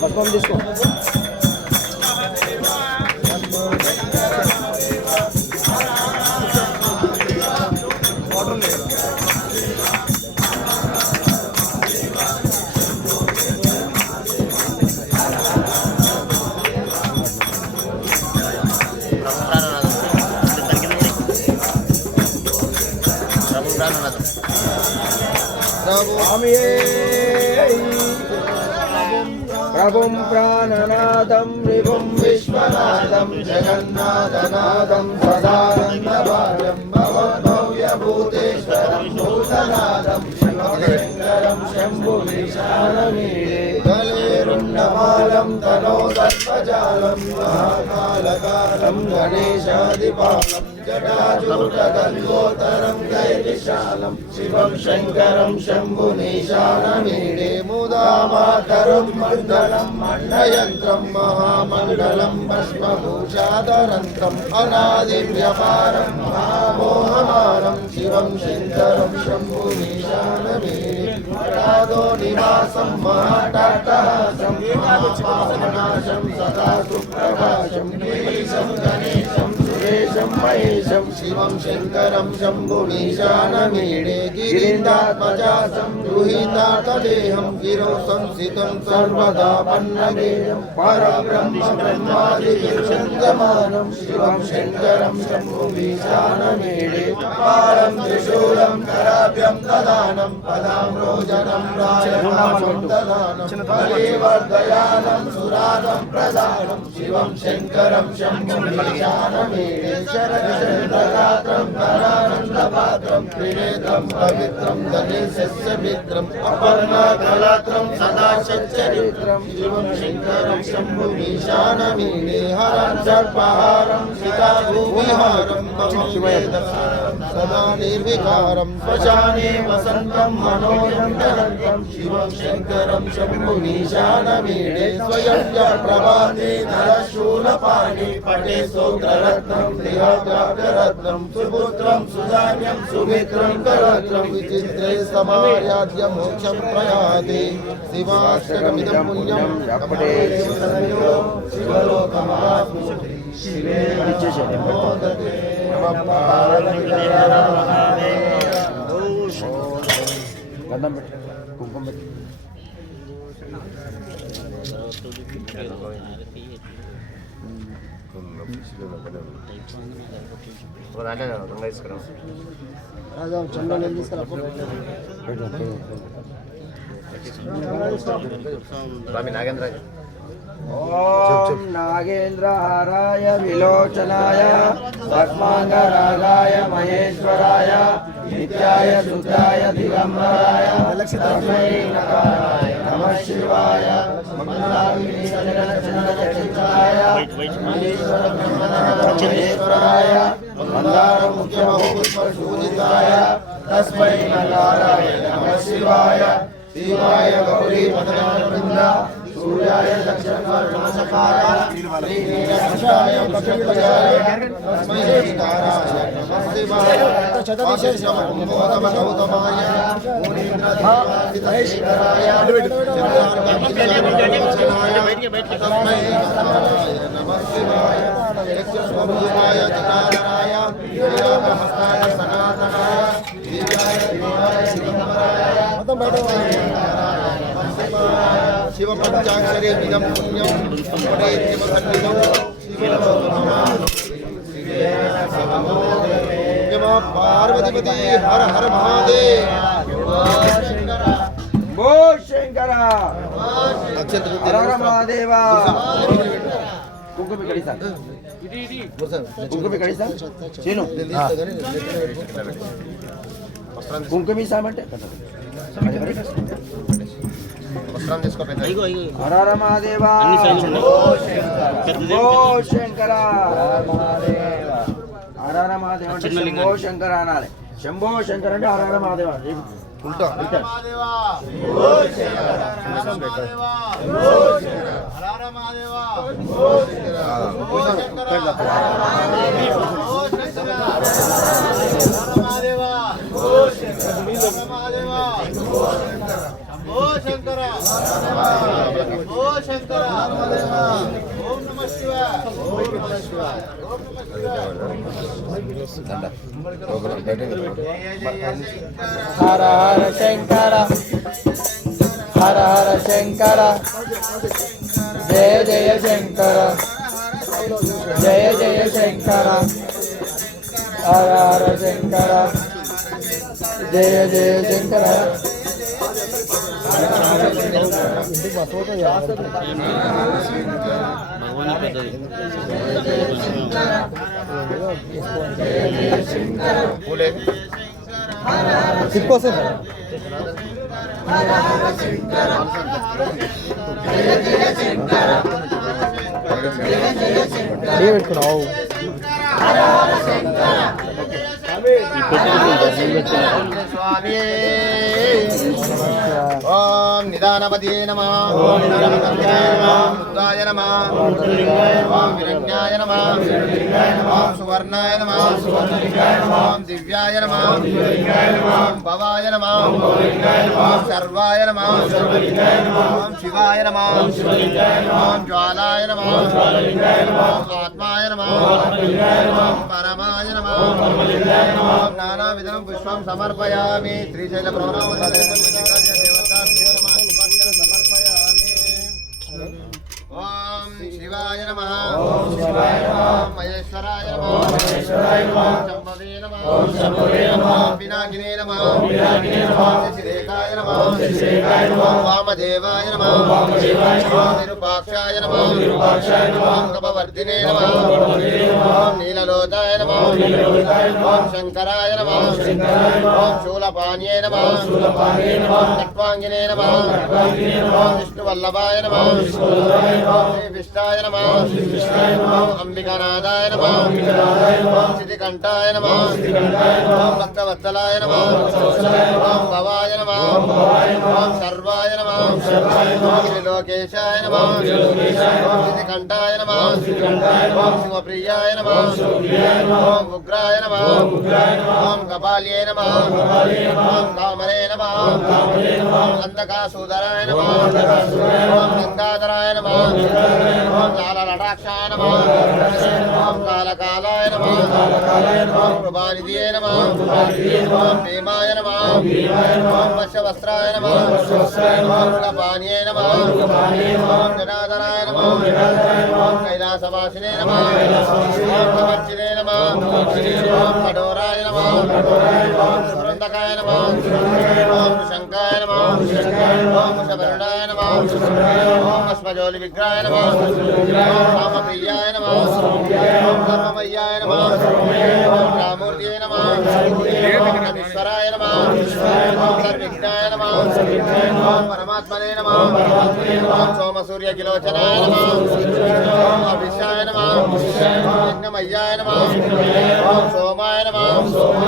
పట్టుకొని తీసుకో. ప్రభుం ప్రాణనాదం విభుం విశ్వనాథం జగన్నాథనాదం సదానందభాజం భవద్భవ్యభూతేశ్వరం భూతనాథం శివశంకరం శంభువిశానమీడే గలేరుండమాలం తనో సర్వజాలం మహాకాలకాలం గణేశాదిపాలం జటాజూటగంగోతరం గైర్విశాలం శివం శంకరం శంభునిశానమీడే ముదామాతరం మండలం మండయంత్రం మహామండలం భస్మభూషాదరంత్రం అనాదివ్యపారం మహామోహమానం శివం శంకరం శంభునిశానమీడే రాధో నివాసం మహాటాట్టహాసం మహాపావనాశం సదా సుప్రభాషం గిరీశం గణేశం సురేశం మహేశం శివం శంకరం శంభునిశానమీడే గిరీంద్రాత్మజాసం గృహీతార్థదేహం గిరో సంస్థితం సర్వదా పన్నగేయం పరబ్రహ్మ బ్రహ్మాదివిశంగమానం శివం శంకరం శంభునిశానమీడే కపాలం త్రిశూలం కరాభ్యం దదానం పదామ్రోజనం రాజనామం దదానం బలివర్ధయానం సురాగం ప్రదానం శివం శంకరం శంభునిశానమీడే శరచంద్రగాత్రం కరానందపాత్రం త్రినేత్రం పవిత్రం గణేశస్య మిత్రం అపర్ణకళాత్రం సదా సచ్చరిత్రం శివం శంకరం శంభునిశానమీడే హరం సర్పహారం సీతాభూవిహారం సదా నిర్వికారం శ్మశానే వసంతం మనోయం దరంతం శివం శంకరం శంభునిశానమీడే స్వయం ప్రభాతే నరశూలపాణి పటే స్తోత్రరత్నం దేహాగ్రరత్నం సుపుత్రం సుధాన్యం సుమిత్రం కరత్రం విచిత్రే సమార్యాద్య మోక్షం ప్రయాతి శివాష్టకమిదం పుణ్యం అప్పటే శివలోకమాప్నోతి శివే మోదతే నమః పార్వతీ గంధం పెట్టి కుంకుమ పెట్టి స్వామి నాగేంద్ర ఓం నాగేంద్రహారాయ విలోచనాయ పద్మాంగరాగాయ మహేశ్వరాయ నిత్యాయ శుద్ధాయ దిగంబరాయ తస్మై నకారాయ నమః శివాయ మంగళాగ్ని చంద్రచంద్రచక్షాయ మహేశ్వర బ్రహ్మణేశ్వరాయ మందార ముఖ్యమహోపుష్పశూజితాయ తస్మై నకారాయ నమః శివాయ శివాయ గౌరీ పదనారవింద సూర్యాయ దక్షిణాయ శ్రీనీలకంఠాయ పక్షపజాయ తస్మై నకారాయ నమః శివాయ చతవిశేషమోదమగౌతమాయ మునీంద్రధిపతిశిఖరాయ తస్మై నకారాయ నమః శివాయ యక్షస్వరూపాయ జటాధరాయ శ్రీరామహస్తాయ సనాతనాయ దివ్యాయ దేవాయ దిగంబరాయ శివ పంచాక్షరే ఇదం పుణ్యం పార్వతిపతి హర హర మహాదేవ్ భో శంకర హర హర మహాదేవ కుంకుమ కడిసా కుంకుమ కడిసా చేను కుంకుమ సామంటే వస్త్రం తీసుకోపోయింది హర హర మహాదేవ భో శంకర హర హర మహాదేవ అంటే శంభో శంకర అనాలి శంభో శంకర అంటే హర హర మహాదేవ ఉంటా ఓ శంకర ఓం నమః హర హర శంకర హర హర శంకర జయ జయ శంకర జయ జయ శంకర హర హర శంకర జయ జయ శంకర తిప్పొస్తే పెట్టుకున్నావు ఓం నిదానపదే నమః ఓం బుద్ధాయ నమః ఓం విరణ్యాయ నమః ఓం సువర్ణాయ నమః ఓం దివ్యాయ నమః ఓం భవాయ నమః ఓం సర్వాయ నమః ఓం శివాయ నమః ఓం జ్వాలాయ నమః ఓం ఆత్మాయ నమః ఓం పరమాయ నమః ఓం నానావిధం పుష్పం సమర్పయామి శ్రీశైల ఓం శివాయ నమః ఓం మహేశ్వరాయ నమః ఓం శంభవే నమః ఓం పినాకినే నమః ఓం శశిరేఖాయ నమః ఓం వామదేవాయ నమః ఓం విరూపాక్షాయ నమః ఓం కపవర్ధినే నమః ఓం నీలలోతాయ నమః ఓం శంకరాయ నమః ఓం శూలపాణ్యే నమః ఓం తత్వాంగినే నమః ఓం విష్ణువల్లభాయ నమః ఓం విష్టాయ నమః ఓం అంబికానాథాయ నమః ఓం సిద్ధికంఠాయ నమః ఓం భక్తవత్సలాయ నమః ఓం భవాయ నమః ఓం సర్వాయ నమః ఓం శ్రీలోకేశాయ నమః ఓం సిద్ధికంఠాయ నమః ఓం శివప్రియాయ నమః ఓం ఉగ్రాయ నమః ఓం కపాల్యే నమః ఓం కామరే నమః ఓం అంధకాసూదరాయ నమః ఓం గంగాధరాయ నమః ఓం లాలలటాక్షాయ నమః ఓం కాలకాలాయ నమః ఓం కృపానిధియే నమః ఓం భీమాయ నమః ఓం వర్షవస్త్రాయ నమః ఓం కపాన్యే నమః ఓం జనాధరాయ నమః ఓం కైలాసవాసినే నమః ఓం కమర్చినే నమః ఓం కఠోరాయ నమః ఓం సురందకాయ నమః ఓం శంకాయ నమః ఓం శబరుడాయ నమః ఓం అశ్వజోలి విగ్రహాయ నమః ఓం రామప్రియాయ నమః ఓం ధర్మమయ్యాయ నమః ఓం రామూర్తియే నమః ఓం ఈశ్వరాయ నమః ఓం సర్వజ్ఞాయ నమః ఓం పరమాత్మనే నమః ఓం సోమసూర్య కిలోచనాయ నమః ఓం అభిషాయ నమః ఓం యజ్ఞమయ్యాయ నమః ఓం సోమాయ నమః ఓం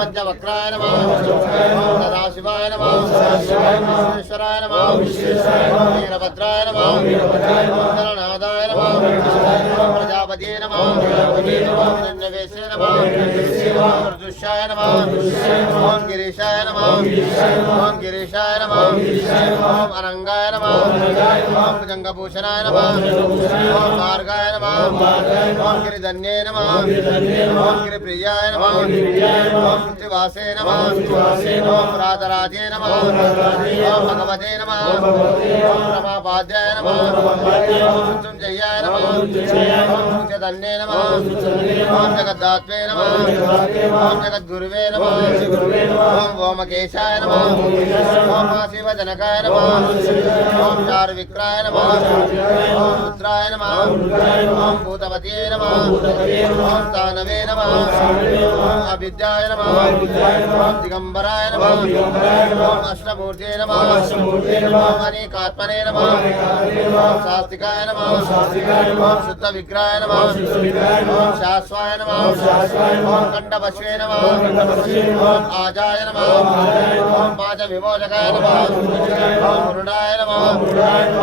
పంచవక్రాయ నమః ఓం సదాశివాయ నమః విశ్వేశ్వరాయ నమః ఓం వీరభద్రాయ నమః ఓం గణనాథాయ నమః ఓం ప్రజాపతియే నమః ఓం హిరణ్యవేశే నమః ఓం రుద్రుష్యాయ నమః ఓం గిరీశాయ నమః ఓం గిరీశాయ నమః ఓం అనంగాయ నమః ఓం భుజంగభూషణాయ నమః ఓం మార్గాయ నమః ఓం గిరిధన్యే నమః ఓం గిరిప్రియాయ నమః ఓం శృతివాసే నమః ఓం రాధరాజే నమః ఓం భగవతే నమః ఓం రమాపాద్యాయ నమః ఓం మృత్యుంజయాయ నమః ఓం సూచధన్యే నమః ఓం జగద్ధాత్మే నమః ఓం జగద్గురువే నమః ఓం ఓమకేశాయ నమః ఓం శివజనకాయ నమః ఓం చారువిక్రాయ నమః ఓం రుద్రాయ నమః ఓం భూతపతయే నమః ఓం స్థానవే నమః ఓం అవిద్యాయ నమః ఓం దిగంబరాయ నమః ఓం అష్టమూర్తే నమః ఓం అనేకాత్మనే నమః ఓం శాస్త్రికాయ నమః ఓం శుద్ధ విగ్రహాయ నమః ఓం శాశ్వాయ నమః ఓం కంఠపశ్వే నమః ఓం ఆజాయ నమః ఓం పాచ విమోచకాయ నమః ఓం వరుణాయ నమః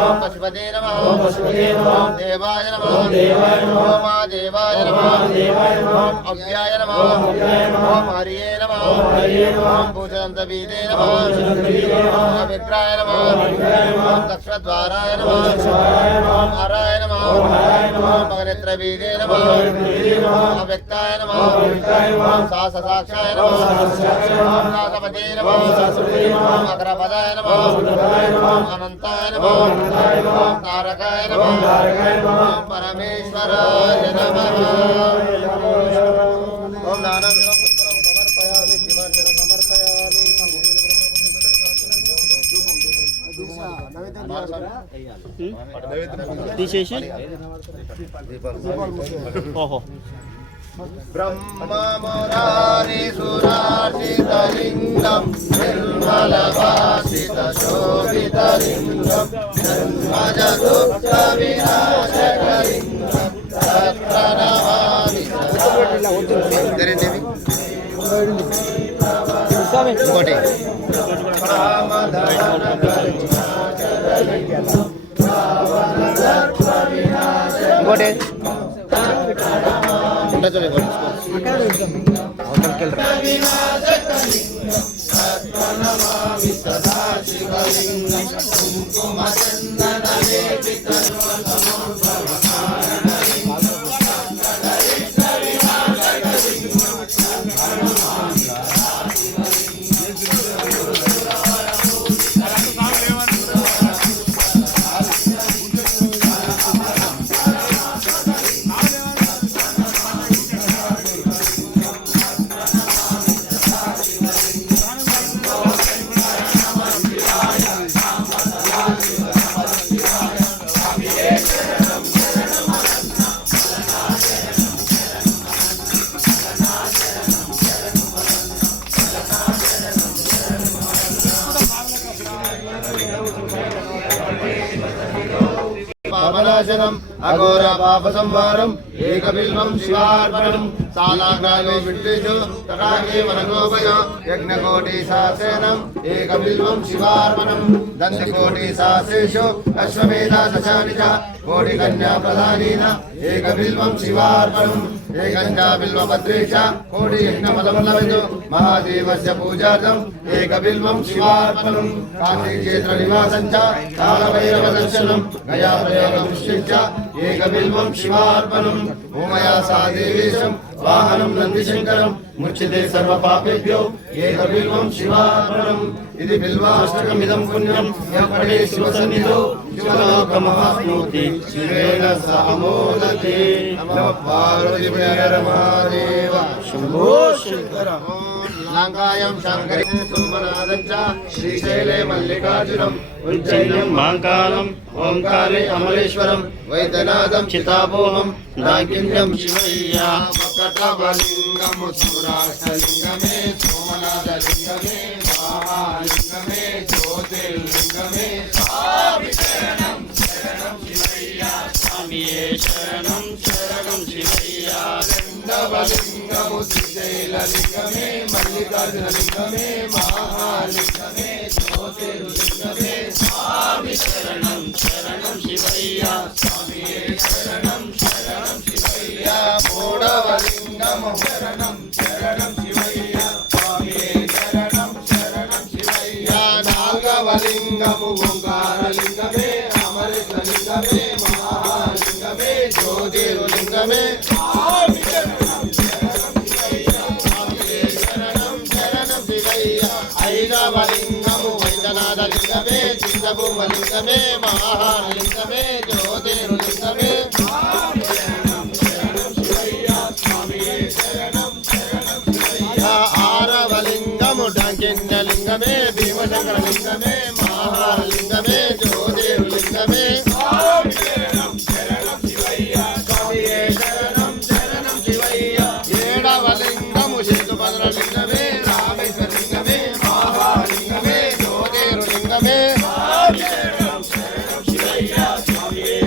ఓం పశుపతే నమః ఓం దేవాయ నమః ఓం ఆదేవాయ నమః ఓం అవ్యాయ నమః ఓం హరియే నమః नमः ओम पूजनंत बीजे नमः ओम विग्रहाय नमः ओम दक्षद्वाराय नमः ओम हराय नमः ओम भगनेत्र बीजे नमः ओम व्यक्ताय नमः ओम साक्षाय नमः ओम सासपते नमः ओम अग्रपदाय नमः ओम अनंताय नमः ओम तारकाय नमः ओम परमेश्वराय नमः ओम नानं समर्पयामि शिवार्चन समर्पयामि తీసేసి ఓహో ब्रह्ममुरारिसुरार्चितलिङ्गं निर्मलवासितशोभितलिङ्गं जन्मजदुःखविनाशकलिङ्गं तत्र नमामि ఇంకోటి ఇంకోటి పాపనాశనం అఘోర పాప సంహారం ఏకబిల్వం శివార్పణం సాలాగ్రామే విట్టేషు తటాకే వనగోపయ యజ్ఞకోటి సహస్రేనం ఏకబిల్వం శివార్పణం దంతికోటి సహస్రేషు అశ్వమేధ దశాని చ కోటి కన్యా ప్రధానీన ఏకబిల్వం శివార్పణం ఏకంచ బిల్వపత్రే చ కోటి యజ్ఞఫలమలవిదు మహాదేవస్య పూజార్థం ఏకబిల్వం శివార్పణం కాశీ క్షేత్ర నివాసం చ కాలభైరవ దర్శనం గయా ప్రయోగం च एकबिल्वं शिवार्पणम् उमया सा देवेशं वाहनं नन्दिशङ्करं मुच्यते सर्वपापेभ्यो एकबिल्वं शिवार्पणम् इति बिल्वाष्टकमिदं पुण्यं यः पठे शिवसन्निधौ शिवलोकमवाप्नोति शिवेन सह मोदते नमः पार्वतीपतिर्महादेव शम्भो शङ्कर लाङ्कायां शङ्करे सोमनाथं च श्रीशैले मल्लिकार्जुनम् उज्जैनं माङ्कालं ओंकारे अमलेश्वरं वैद्यनाथं चितापोहं नागिन्यं शिवय्या वकटवलिङ्गं सुराष्टलिङ्गमे सोमनाथलिङ्गमे महालिङ्गमे ज्योतिर्लिङ्गमे स्वामि शरणं शिवय्या स्वामिये शरणं शिवय्या दण्डवलिङ्गं श्रीशैललिङ्गमे मल्लिकार्जुनलिङ्गमे महालिङ्गमे ज्योतिर्लिङ्गमे स्वामि शरणं शिवय्या स्वामिये शरणं शिवय्या मूढवलिङ्गं शरणं शिवय्या स्वामिये शरणं शिवय्या नागवलिङ्गं ओंकारलिङ्गमे अमृतलिङ्गमे महालिङ्गमे ज्योतिर्लिङ्गमे स्वामि शरणं शिवय्या स्वामिये शरणं शिवय्या ऐनवलिङ्गं वैद्यनाथलिङ्गमे चित्तभूमलिङ्गमे महालिङ्गमे ज्योतिर्लिङ्गमे स्वामि शरणं शिवय्या स्वामिये शरणं शिवय्या आरवलिङ्गं डाङ्किन्यलिङ्गमे भीमशङ्करलिङ्गमे महालिङ्गमे ज्योतिर्लिङ्गमे स्वामि शरणं शिवय्या स्वामिये शरणं शिवय्या एडवलिङ्गं शेतुभद्रलिङ्गमे रामेश्वरलिङ्गमे महालिङ्गमे ज्योतिर्लिङ्गमे स्वामि शरणं शिवय्या स्वामिये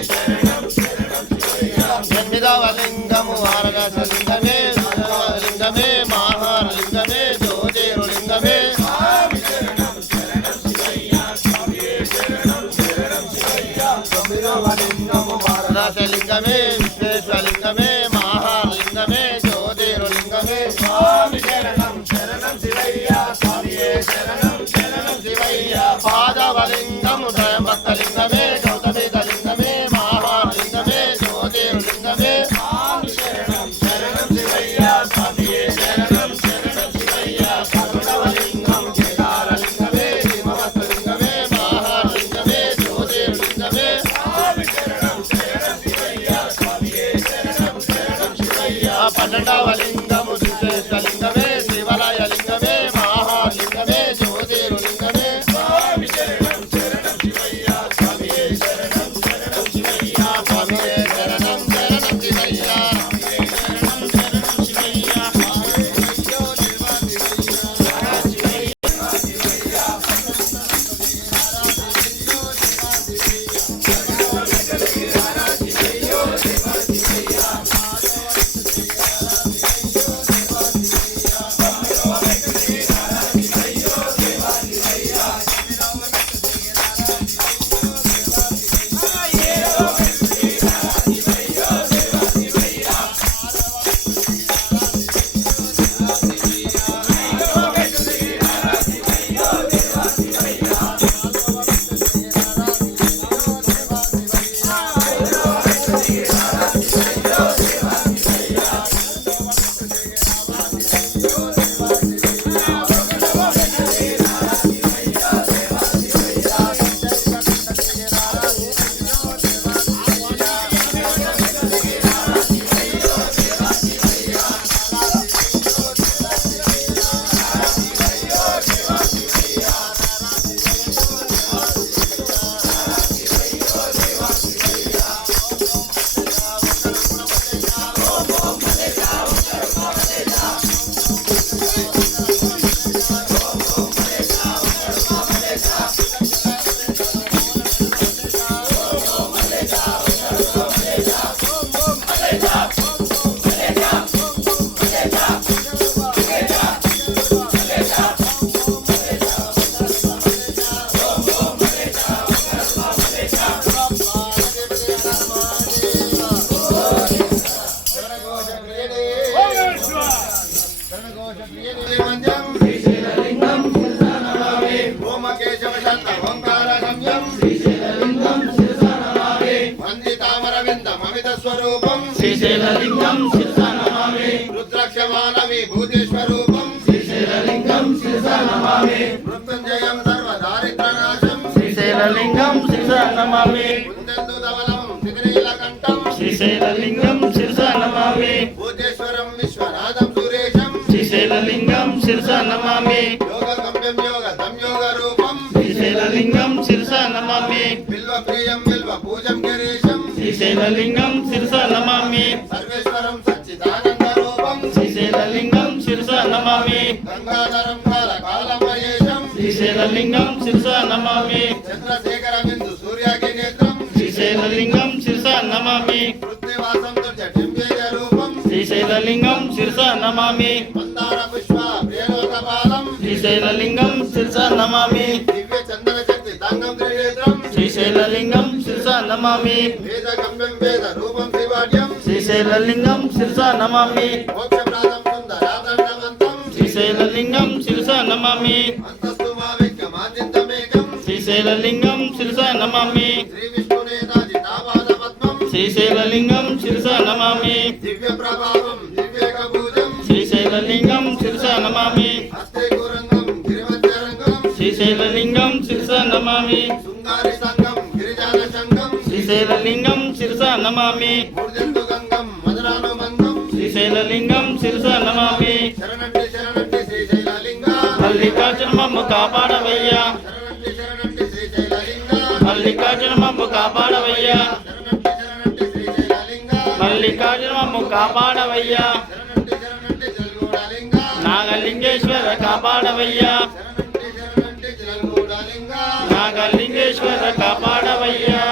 శ్రీశైలలింగం శిరసా నమామి రుద్రాక్షమాల విభూతిస్వరూపం శ్రీశైలలింగం శిరసా నమామి మృత్యుంజయం సర్వదారిద్రనాశం శ్రీశైలలింగం శిరసా నమామి కుందెందు ధవలం శిథిరీలకంఠం శ్రీశైలలింగం శిరసా నమామి భూతేశ్వరం విశ్వనాథం సురేశం శ్రీశైలలింగం శిరసా నమామి యోగగమ్యం యోగ సంయోగ రూపం శ్రీశైలలింగం శిరసా నమామి బిల్వ ప్రియం బిల్వ పూజం గిరీశం శ్రీశైలలింగం శిరసా నమామి సర్వేశ్వరం సచ్చిదానంద రూపం శ్రీశైలలింగం శిరసా నమామి గంగాధరం కాల కాలమయేశం శ్రీశైలలింగం శిరసా నమామి చంద్రశేఖర బిందు సూర్యాకి నేత్రం శ్రీశైలలింగం శిరసా నమామి పృథ్వీవాసం దుర్జటింబేయ రూపం శ్రీశైలలింగం శిరసా నమామి మందార పుష్ప ప్రియలోకపాలం శ్రీశైలలింగం శిరసా నమామి దివ్య చందన శక్తి తాంగం త్రినేత్రం శ్రీశైలలింగం శిరసా నమామి వేద గమ్యం వేద రూపం శ్రీవాడ్యం శ్రీశైలలింగం శిరసా నమామి మోక్షప్రాదం సుందరాదండవంతం శ్రీశైలలింగం శిరసా నమామి అంతస్తు మావిక్యమాద్యంతమేకం శ్రీశైలలింగం శిరసా నమామి శ్రీ విష్ణునేతాజి తాపాద పద్మం శ్రీశైలలింగం శిరసా నమామి దివ్య ప్రభావం దివ్యేకభూజం శ్రీశైలలింగం శిరసా నమామి హస్తే గురంగం గిరిమధ్యరంగం శ్రీశైలలింగం శిరసా నమామి శృంగారి సంగం గిరిజాన శంగం శ్రీశైలలింగం శిరసా నమామి మూర్జంతు గంగం మధురానుబంధం శ్రీశైలలింగం శిరసా నమామి శరణంటి శరణంటి శ్రీశైలలింగ మల్లికార్జున మమ్ము కాపాడవయ్యా శరణంటి శరణంటి శ్రీశైలలింగ మల్లికార్జున మమ్ము కాపాడవయ్యా శరణంటి శరణంటి శ్రీశైలలింగ మల్లికార్జున మమ్ము కాపాడవయ్యా శరణంటి శరణంటి జల్గూడలింగ నాగలింగేశ్వర కాపాడవయ్యా శరణంటి శరణంటి జల్గూడలింగ నాగలింగేశ్వర కాపాడవయ్యా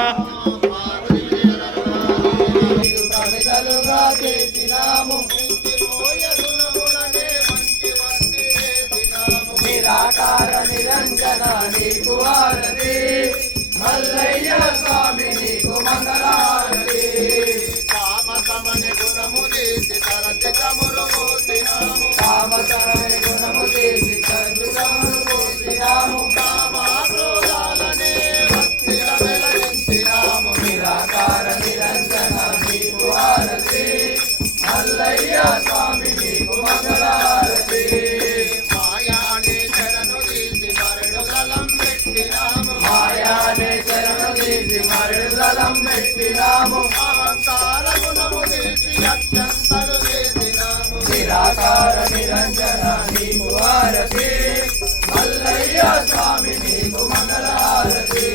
కవితలుగా చేసినాము నిరాకార నిరంజన నీకు హారతి మల్లయ్య స్వామి నీకు మంగళహారతి కామతమని గుణము తీసి తరచితములు పోసినాము కామతరని గుణము చేసి కరుణములు పోసినాము కామాక్రోధాలనే భక్తిల వెలయించినాము నిరాకార నిరంజన నీకు హారతి మల్లయ్య స్వామి నీకు మంగళహారతి మాయానే శరణు తీసి మరణుదలం పెట్టినాము మాయానే శరణు తీసి మరుదలం పెట్టినాము అహంకార గుణము తీసి అత్యంతలు చేసినాము నిరాకార నిరంజన నీకు హారతి మల్లయ్య స్వామి నీకు మంగళహారతి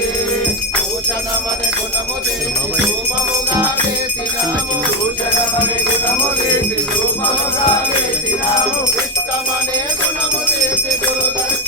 భూషణమని గుణము తీసి రూపముగా వేసినాము భూషణమని గుణము తీసి రూపముగా వేసినాము ఇష్టమనే గుణము తీసి గురుదర్శనమిచ్చినాము